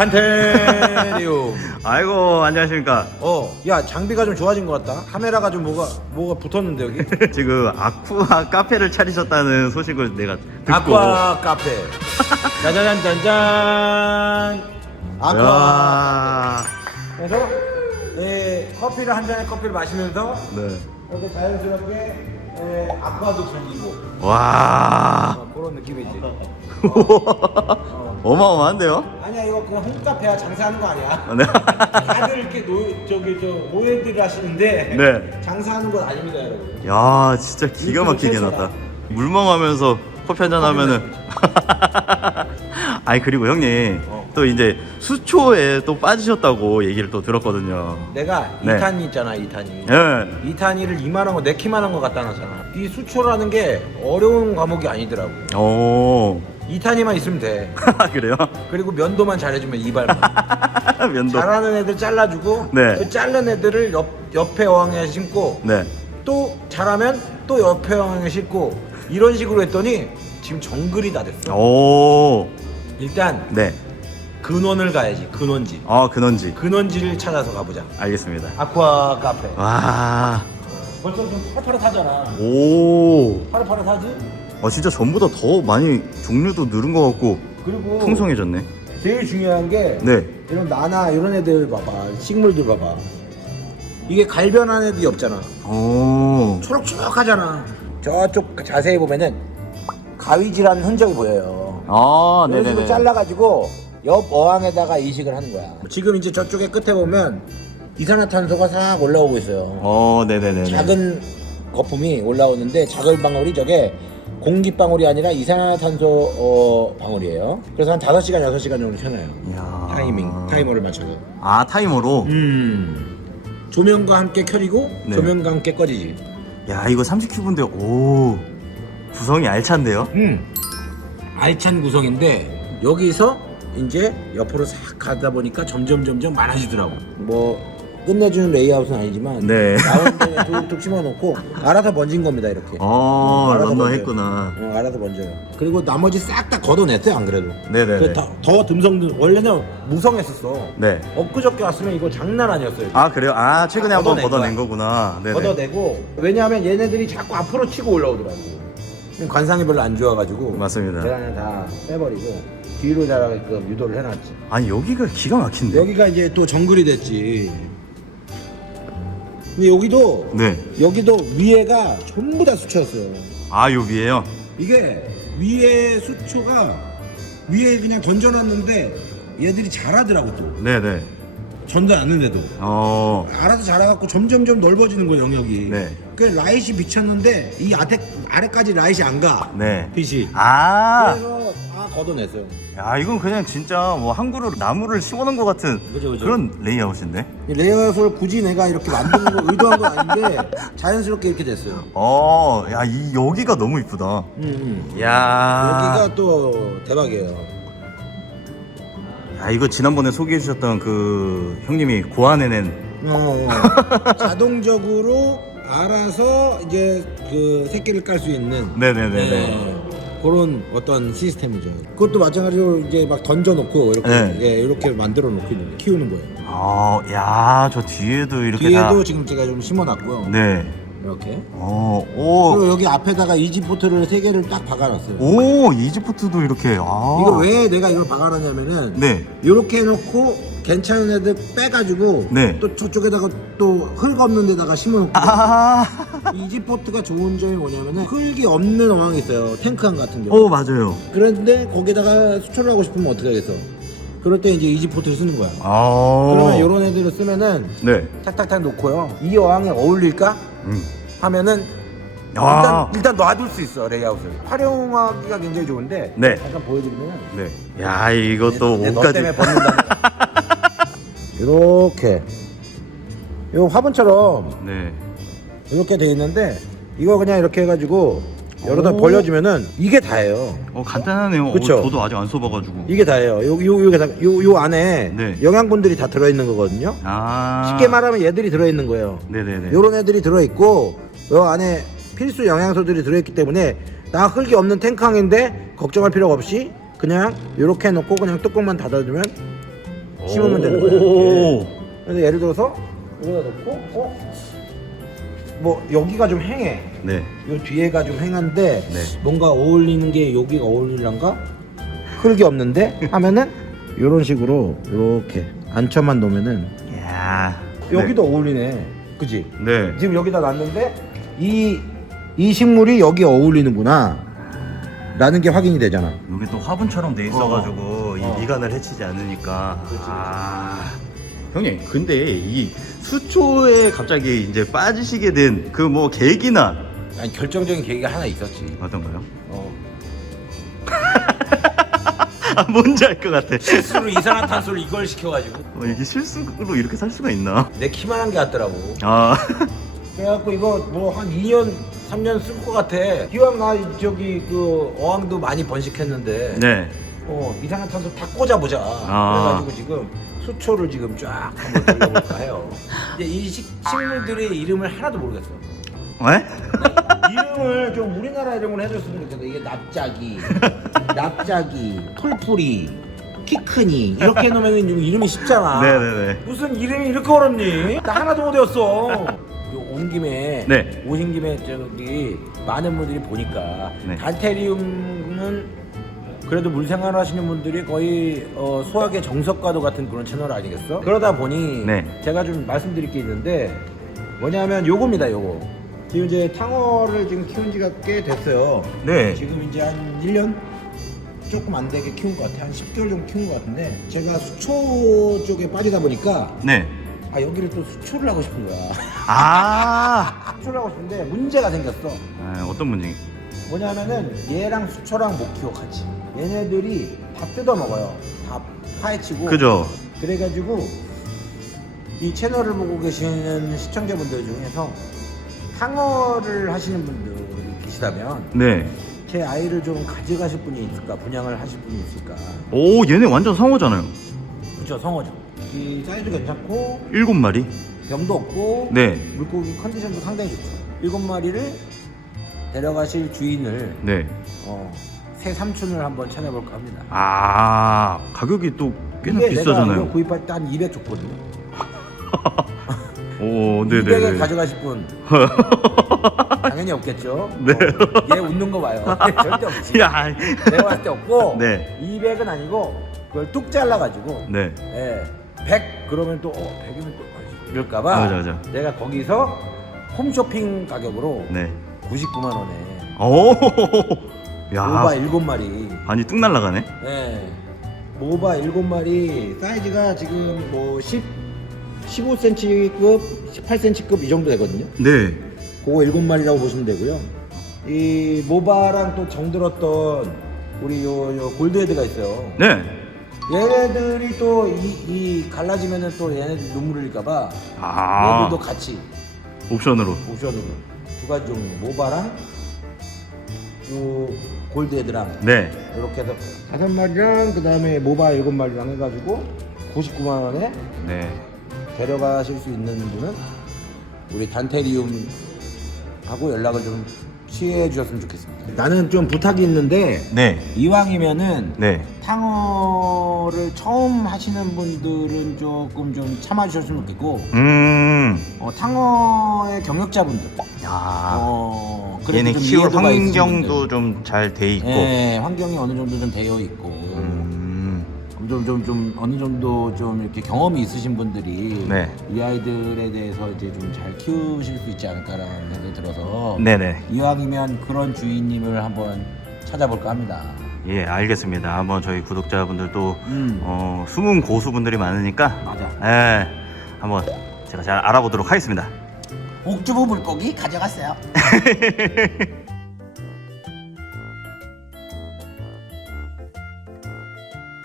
판테리움. 아이고 안녕하십니까. 어, 야 장비가 좀 좋아진 것 같다. 카메라가 좀 뭐가 뭐가 붙었는데 여기. 지금 아쿠아 카페를 차리셨다는 소식을 내가 듣고. 아쿠아 카페. 짜자잔짠짠. 아쿠아. 야. 그래서 예, 커피를 한 잔의 커피를 마시면서 네. 이렇게 자연스럽게 예, 아쿠아도 즐기고 와. 어, 그런 느낌이지. 어마어마한데요? 아니야 이거 그냥 홈카페야 장사하는 거 아니야. 네. 다들 이렇게 노 저기 저 모예들 하시는데 네. 장사하는 건 아닙니다 여러분. 야 진짜 기가 막히게 났다. 물멍하면서 커피 한잔 하면은. 아니 그리고 형님 어. 또 이제 수초에 또 빠지셨다고 얘기를 또 들었거든요. 내가 네. 2탄이 있잖아 2탄이. 예. 2탄이를 이만한 거, 네 키만한 거 갖다 놨잖아. 이 수초라는 게 어려운 과목이 아니더라고. 오. 2탄이만 있으면 돼. 그래요? 그리고 면도만 잘해주면 이발만. 면도. 잘하는 애들 잘라주고 네. 그 자른 애들을 옆, 옆에 어항에 심고 네. 또 잘하면 또 옆에 어항에 심고 이런 식으로 했더니 지금 정글이 다 됐어. 오. 일단 네. 근원을 가야지 근원지. 아 근원지. 근원지를 찾아서 가보자. 알겠습니다. 아쿠아 카페. 와. 벌써 좀 파릇파릇하잖아. 오. 파릇파릇하지? 아 진짜 전보다 더 많이 종류도 늘은 것 같고 그리고 풍성해졌네. 제일 중요한 게 네. 이런 나나 이런 애들 봐봐 식물들 봐봐 이게 갈변한 애들이 없잖아 오. 초록초록하잖아 저쪽 자세히 보면은 가위질한 흔적이 보여요 아 이런 식으로 네네네. 잘라가지고 옆 어항에다가 이식을 하는 거야 지금 이제 저쪽에 끝에 보면 이산화탄소가 싹 올라오고 있어요 어 네네네. 작은 거품이 올라오는데 작은 방울이 저게 공기 방울이 아니라 이산화탄소 어, 방울이에요 그래서 한 5시간 6시간 정도 켜놔요 이야. 타이밍 타이머를 맞춰서 아 타이머로. 음 조명과 함께 켜지고 네. 조명과 함께 꺼지지 야 이거 30큐브인데 오 구성이 알찬데요? 음 알찬 구성인데 여기서 이제 옆으로 싹 가다 보니까 점점 점점 많아지더라고 뭐 끝내주는 레이아웃은 아니지만 네. 가운데 툭툭 심어놓고 알아서 번진 겁니다 이렇게 어 알아서 런너 번져요. 했구나. 어, 알아서 번져요 그리고 나머지 싹 다 걷어냈어요 안 그래도 네네네. 그래서 더, 더 듬성 원래는 무성했었어 네. 엊그저께 왔으면 이거 장난 아니었어요 아 그래요? 아 최근에 다 한번 걷어낸 걷어낸. 거구나. 네네. 걷어내고 왜냐하면 얘네들이 자꾸 앞으로 치고 올라오더라고 관상이 별로 안 좋아가지고 맞습니다. 계란을 다 빼버리고 뒤로 자라게끔 유도를 해놨지 아니 여기가 기가 막힌데. 여기가 이제 또 정글이 됐지 근데 여기도 네. 여기도 위에가 전부 다 수초였어요 아 요 위에요. 이게 위에 수초가 위에 그냥 던져놨는데 얘들이 자라더라고 또 네네. 전도 않는데도 어. 알아서 자라갖고 점점점 넓어지는 거예요 영역이 네. 그 라이트 비쳤는데 이 아래, 아래까지 라이트 안가 네. 빛이 아. 그래서 다 걷어냈어요 야 이건 그냥 진짜 뭐한 그루 나무를 심어놓은 것 같은 그죠, 그죠. 런 레이아웃인데. 이 레이아웃을 굳이 내가 이렇게 만드는 거 의도한 건 아닌데 자연스럽게 이렇게 됐어요 어. 야이 여기가 너무 이쁘다. 음, 음. 야. 여기가 또 대박이에요 야 이거 지난번에 소개해 주셨던 그 형님이 고안해낸 어, 자동적으로 알아서 이제 그 새끼를 깔 수 있는 네네네네. 네, 그런 어떤 시스템이죠. 그것도 마찬가지로 이제 막 던져놓고 이렇게 네. 예, 이렇게 만들어 놓고 키우는 거예요. 아, 야, 저 뒤에도 이렇게 뒤에도 다. 지금 제가 좀 심어놨고요. 네. 이렇게. 어, 그리고 오, 여기 앞에다가 이지포트를 세 개를 딱 박아놨어요. 오, 이지포트도 이렇게. 아. 이거 왜 내가 이걸 박아놨냐면은 네. 이렇게 해놓고 괜찮은 애들 빼가지고 네. 또 저쪽에다가 또 흙 없는 데다가 심어놓고 아, 이지포트가 좋은 점이 뭐냐면은 흙이 없는 어항이 있어요. 탱크항 같은 경우. 오, 맞아요. 그런데 거기다가 수출을 하고 싶으면 어떻게 하겠어? 그럴 때 이제 이지포트를 쓰는 거야. 아. 그러면 이런 애들을 쓰면은 네. 탁탁탁 놓고요. 이 어항에 어울릴까? 음. 하면은 아. 일단 일단 놔둘 수 있어 레이아웃을. 활용하기가 굉장히 좋은데. 네. 잠깐 보여드리면. 네. 야, 이것도 내- 너 옷까지. 때문에 벗는다. 이렇게. 요 화분처럼 네. 이렇게 돼 있는데 이거 그냥 이렇게 해가지고 여러 다 오. 벌려주면은 이게 다예요. 어, 간단하네요. 그쵸? 어, 저도 아직 안 써봐가지고. 이게 다예요. 요, 요, 요게 다, 요, 요 안에 네. 영양분들이 다 들어있는 거거든요. 아. 쉽게 말하면 얘들이 들어있는 거예요. 네네네. 요런 애들이 들어있고, 요 안에 필수 영양소들이 들어있기 때문에 나 흙이 없는 탱크항인데 걱정할 필요가 없이 그냥 요렇게 해놓고 그냥 뚜껑만 닫아주면 심으면 되는. 오. 그래서 예를 들어서 여기다 놓고 어? 뭐 여기가 좀 행해. 네. 요 뒤에가 좀 행한데 네. 뭔가 어울리는 게 여기가 어울리란가? 흙이 없는데 하면은 이런 식으로 이렇게 안쳐만 놓으면은 야. 여기도 어울리네. 그지? 네. 지금 여기다 놨는데 이, 이 식물이 여기 어울리는구나 라는 게 확인이 되잖아 여기 또 화분처럼 돼 있어가지고 어. 이 어. 미간을 해치지 않으니까. 아. 형님, 근데 이 수초에 갑자기 이제 빠지시게 된 그 뭐 계기나 아니 결정적인 계기가 하나 있었지 어떤가요? 어. 아, 뭔지 알 것 같아. 실수로 이산화탄소를 이걸 시켜가지고 어, 이게 실수로 이렇게 살 수가 있나? 내 키만 한 게 같더라고 아. 그래갖고 이거 뭐한 2년 3년 쓸 것 같아 기왕 나 저기 그 어항도 많이 번식했는데 네. 어, 이산화탄소 다 꽂아보자 아. 그래가지고 지금 수초를 지금 쫙 한번 돌려볼까 해요 이제 이 식, 식물들의 이름을 하나도 모르겠어 왜? 이름을 좀 우리나라 이름을 해줬으면 좋겠다 이게 납작이 납작이 풀풀이 키크니 이렇게 해놓으면 좀 이름이 쉽잖아 네네네. 무슨 이름이 이렇게 어렵니? 나 하나도 못 외웠어 요온 김에 네. 오신 김에 저기 많은 분들이 보니까 네. 단테리움은 그래도 물생활 하시는 분들이 거의 어, 수학의 정석과도 같은 그런 채널 아니겠어? 그러다 보니 네. 제가 좀 말씀드릴 게 있는데 뭐냐면 요겁니다 요거 지금 이제 탕어를 지금 키운 지가 꽤 됐어요 네. 지금 이제 한 1년 조금 안 되게 키운 것 같아 한 10개월 정도 키운 것 같은데 제가 수초 쪽에 빠지다 보니까 네. 아 여기를 또 수초를 하고 싶은 거야 아. 수초를 하고 싶은데 문제가 생겼어 아, 어떤 문제? 뭐냐면은 얘랑 수초랑 못 키워 같이 얘네들이 다 뜯어 먹어요 다 파헤치고 그죠? 그래가지고 이 채널을 보고 계시는 시청자분들 중에서 탕어를 하시는 분들이 계시다면 네. 제 아이를 좀 가져가실 분이 있을까 분양을 하실 분이 있을까 오, 얘네 완전 상어잖아요. 그죠 성어죠 이 사이즈 괜찮고 일곱 마리. 병도 없고 네. 물고기 컨디션도 상당히 좋죠 일곱 마리를 데려가실 주인을 네. 어, 새 삼촌을 한번 찾아볼까 합니다 아, 가격이 또 꽤나 이게 내가 이거 비싸잖아요. 구입할 때 한 200 줬거든요 오, 200에 네네네. 가져가실 분 당연히 없겠죠 네. 어, 얘 웃는 거 봐요 절대 없지 야, 내가 봤을 때 없고 네. 200은 아니고 그걸 뚝 잘라가지고 네. 예, 100 그러면 또 어, 100이면 또 이럴까봐 맞아, 맞아. 내가 거기서 홈쇼핑 가격으로 네. 99만 원에 오, 야, 모바 7마리. 반이 뚝 날라가네. 예, 모바 7마리. 사이즈가 지금 뭐 10, 15cm급, 18cm급 이 정도 되거든요. 네. 그거 7마리라고 보시면 되고요. 이 모바랑 또 정들었던 우리 요, 요 골드헤드가 있어요. 네. 얘네들이 또이이 갈라지면은 또 얘네들 눈물 흘릴까봐 아, 얘들도 같이 옵션으로. 옵션으로. 두 가지 종류. 모바랑 요 골드 헤드랑 네. 이렇게 해서 다섯 마리랑 그 다음에 모바 일곱 마리랑 해가지고 99만 원에 네. 데려가실 수 있는 분은 우리 단테리움 하고 연락을 좀 취해 주셨으면 좋겠습니다. 나는 좀 부탁이 있는데 네. 이왕이면은 네. 탕어를 처음 하시는 분들은 조금 좀 참아주셨으면 좋겠고 음. 어, 탕어의 경력자분들 야. 어, 그래도 좀 키울 이해도가 환경도 분들. 좀잘 돼 있고. 예, 환경이 어느 정도 좀 되어 있고 음. 좀 좀 좀 어느 정도 좀 이렇게 경험이 있으신 분들이 네. 이 아이들에 대해서 이제 좀 잘 키우실 수 있지 않을까라는 생각이 들어서 네네. 이왕이면 그런 주인님을 한번 찾아볼까 합니다. 예, 알겠습니다. 한번 저희 구독자분들도 음, 어, 숨은 고수분들이 많으니까 맞아. 예, 한번 제가 잘 알아보도록 하겠습니다. 옥주부 물고기 가져갔어요.